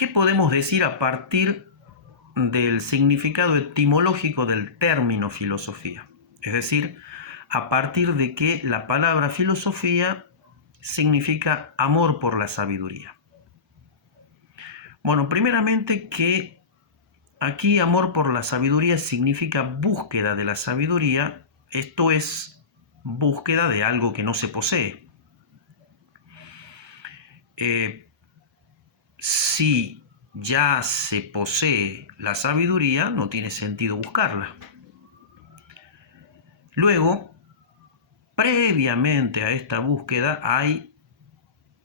¿Qué podemos decir a partir del significado etimológico del término filosofía? Es decir, a partir de que la palabra filosofía significa amor por la sabiduría. Bueno, primeramente que aquí amor por la sabiduría significa búsqueda de la sabiduría, esto es búsqueda de algo que no se posee. Si ya se posee la sabiduría, no tiene sentido buscarla. Luego, previamente a esta búsqueda hay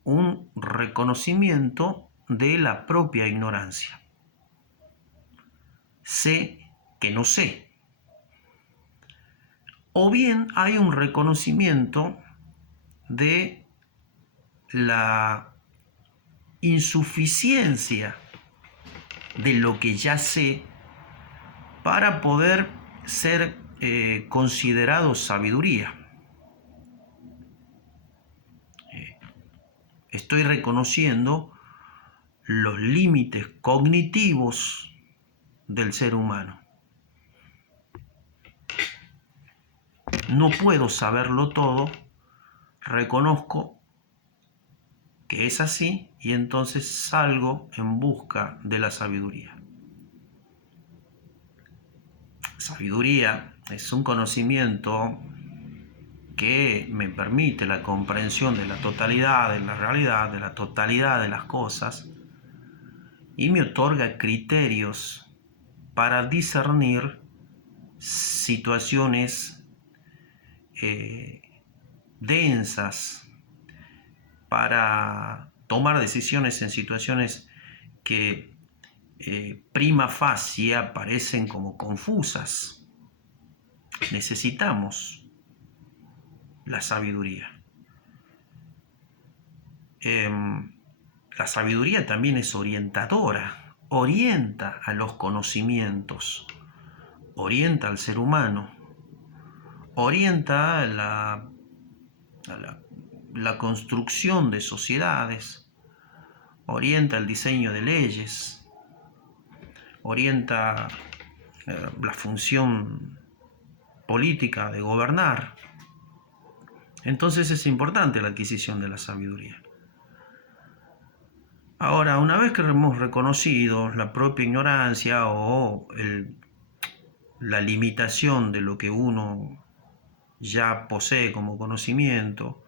un reconocimiento de la propia ignorancia. Sé que no sé. O bien hay un reconocimiento de la insuficiencia de lo que ya sé para poder ser considerado sabiduría. Estoy reconociendo los límites cognitivos del ser humano. No puedo saberlo todo, reconozco que es así y entonces salgo en busca de la sabiduría. Sabiduría es un conocimiento que me permite la comprensión de la totalidad de la realidad, de la totalidad de las cosas, y me otorga criterios para discernir situaciones densas, para tomar decisiones en situaciones que prima facie parecen como confusas. Necesitamos la sabiduría. La sabiduría también es orientadora, orienta a los conocimientos, orienta al ser humano, orienta a la construcción de sociedades, orienta el diseño de leyes, orienta la función política de gobernar. Entonces es importante la adquisición de la sabiduría. Ahora, una vez que hemos reconocido la propia ignorancia o la limitación de lo que uno ya posee como conocimiento,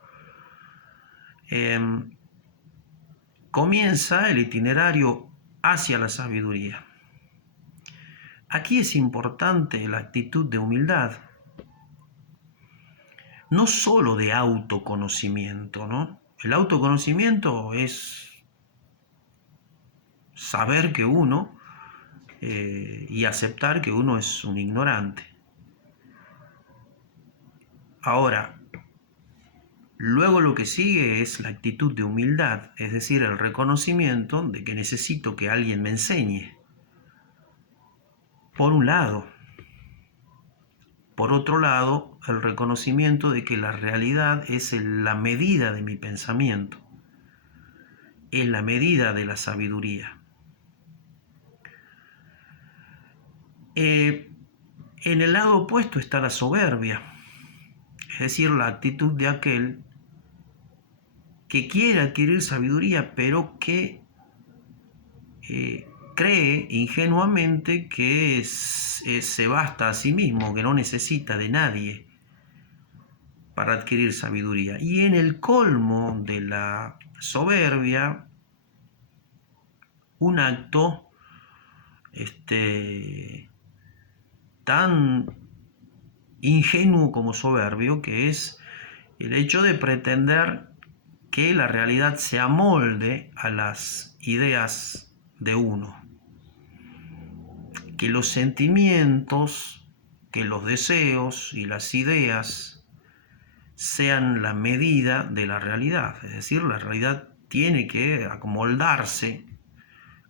comienza el itinerario hacia la sabiduría. Aquí es importante la actitud de humildad, no solo de autoconocimiento, ¿no? El autoconocimiento es saber que uno y aceptar que uno es un ignorante. Ahora, luego lo que sigue es la actitud de humildad, es decir, el reconocimiento de que necesito que alguien me enseñe. Por un lado. Por otro lado, el reconocimiento de que la realidad es la medida de mi pensamiento, es la medida de la sabiduría. En el lado opuesto está la soberbia, es decir, la actitud de aquel que quiere adquirir sabiduría, pero que cree ingenuamente que se basta a sí mismo, que no necesita de nadie para adquirir sabiduría. Y en el colmo de la soberbia, un acto tan ingenuo como soberbio, que es el hecho de pretender que la realidad se amolde a las ideas de uno, que los sentimientos, que los deseos y las ideas sean la medida de la realidad. Es decir, la realidad tiene que acomodarse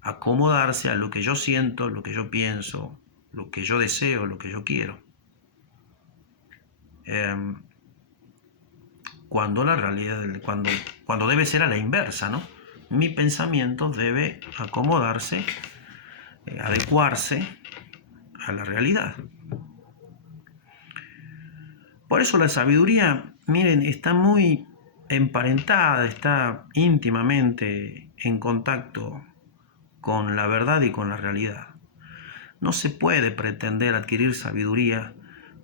a lo que yo siento, lo que yo pienso, lo que yo deseo, lo que yo quiero. Cuando la realidad, cuando debe ser a la inversa, ¿no? mi pensamiento debe acomodarse, adecuarse a la realidad. Por eso la sabiduría, miren, está muy emparentada, está íntimamente en contacto con la verdad y con la realidad. No se puede pretender adquirir sabiduría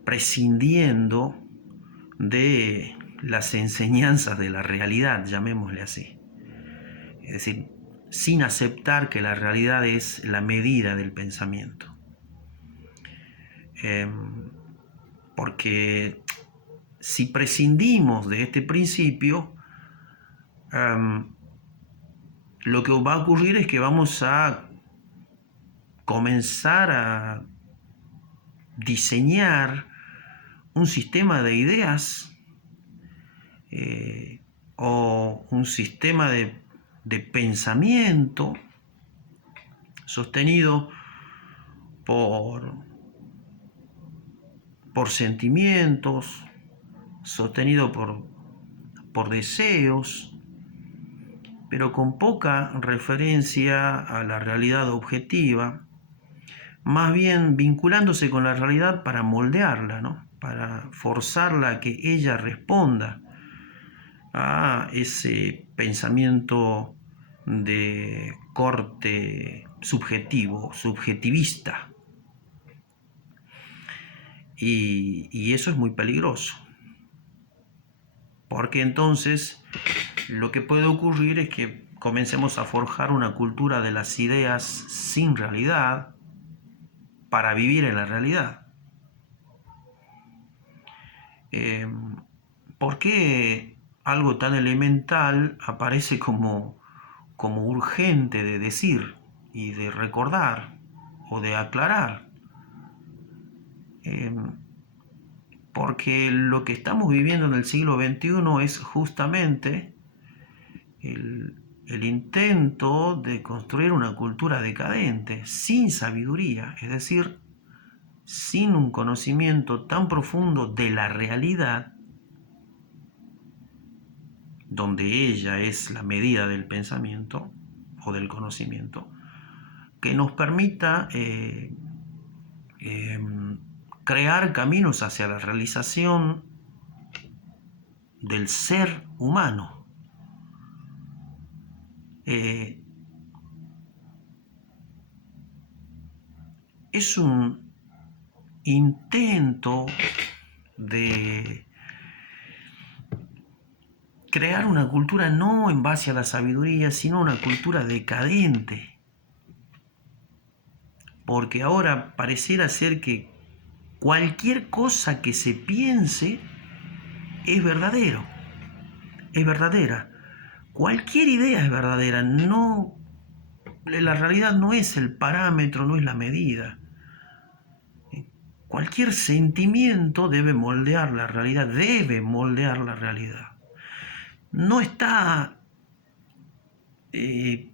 prescindiendo de las enseñanzas de la realidad, llamémosle así. Es decir, sin aceptar que la realidad es la medida del pensamiento. Porque si prescindimos de este principio, lo que va a ocurrir es que vamos a comenzar a diseñar un sistema de ideas o un sistema de pensamiento sostenido por sentimientos, sostenido por deseos, pero con poca referencia a la realidad objetiva, más bien vinculándose con la realidad para moldearla, ¿no? Para forzarla a que ella responda a ese pensamiento de corte subjetivo, subjetivista. Y eso es muy peligroso, porque entonces lo que puede ocurrir es que comencemos a forjar una cultura de las ideas sin realidad para vivir en la realidad. ¿Por qué algo tan elemental aparece como urgente de decir y de recordar o de aclarar? Porque lo que estamos viviendo en el siglo XXI es justamente el intento de construir una cultura decadente, sin sabiduría, es decir, sin un conocimiento tan profundo de la realidad, donde ella es la medida del pensamiento o del conocimiento, que nos permita crear caminos hacia la realización del ser humano. Es un intento de crear una cultura no en base a la sabiduría, sino una cultura decadente. Porque ahora pareciera ser que cualquier cosa que se piense es verdadero, es verdadera. Cualquier idea es verdadera, no, la realidad no es el parámetro, no es la medida. Cualquier sentimiento debe moldear la realidad, debe moldear la realidad. No está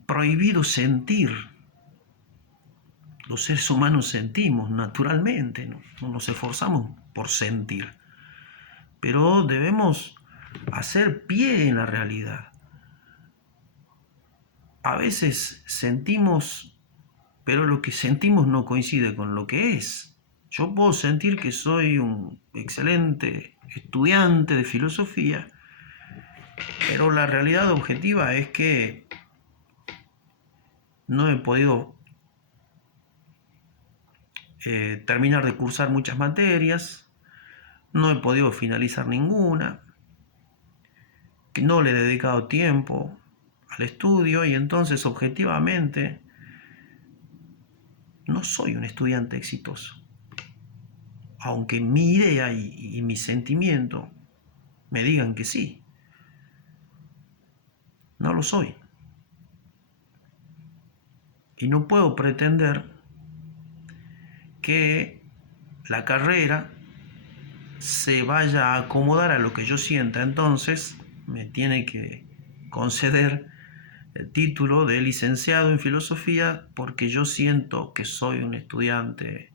prohibido sentir. Los seres humanos sentimos naturalmente, no nos esforzamos por sentir. Pero debemos hacer pie en la realidad. A veces sentimos, pero lo que sentimos no coincide con lo que es. Yo puedo sentir que soy un excelente estudiante de filosofía, pero la realidad objetiva es que no he podido terminar de cursar muchas materias, no he podido finalizar ninguna, que no le he dedicado tiempo al estudio y entonces objetivamente no soy un estudiante exitoso. Aunque mi idea y mi sentimiento me digan que sí, no lo soy. Y no puedo pretender que la carrera se vaya a acomodar a lo que yo sienta, entonces me tiene que conceder el título de licenciado en filosofía porque yo siento que soy un estudiante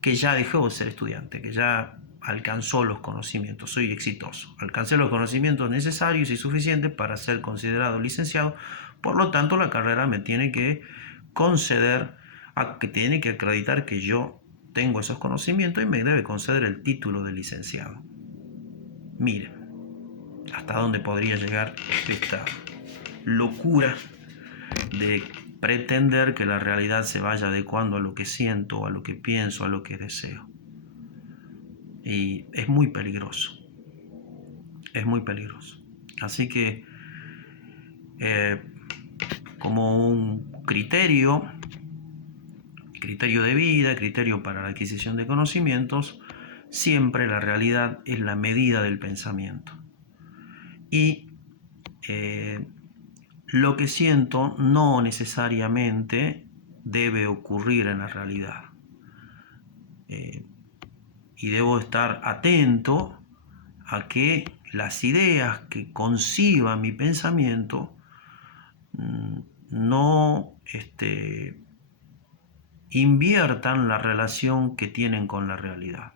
que ya dejó de ser estudiante, que ya alcanzó los conocimientos, soy exitoso, alcancé los conocimientos necesarios y suficientes para ser considerado licenciado, por lo tanto la carrera me tiene que conceder, que tiene que acreditar que yo tengo esos conocimientos y me debe conceder el título de licenciado. Miren, hasta dónde podría llegar esta locura de pretender que la realidad se vaya adecuando a lo que siento, a lo que pienso, a lo que deseo. Y es muy peligroso. Es muy peligroso. Así que, como un criterio de vida, criterio para la adquisición de conocimientos, siempre la realidad es la medida del pensamiento. Y lo que siento no necesariamente debe ocurrir en la realidad. Y debo estar atento a que las ideas que conciba mi pensamiento no inviertan la relación que tienen con la realidad.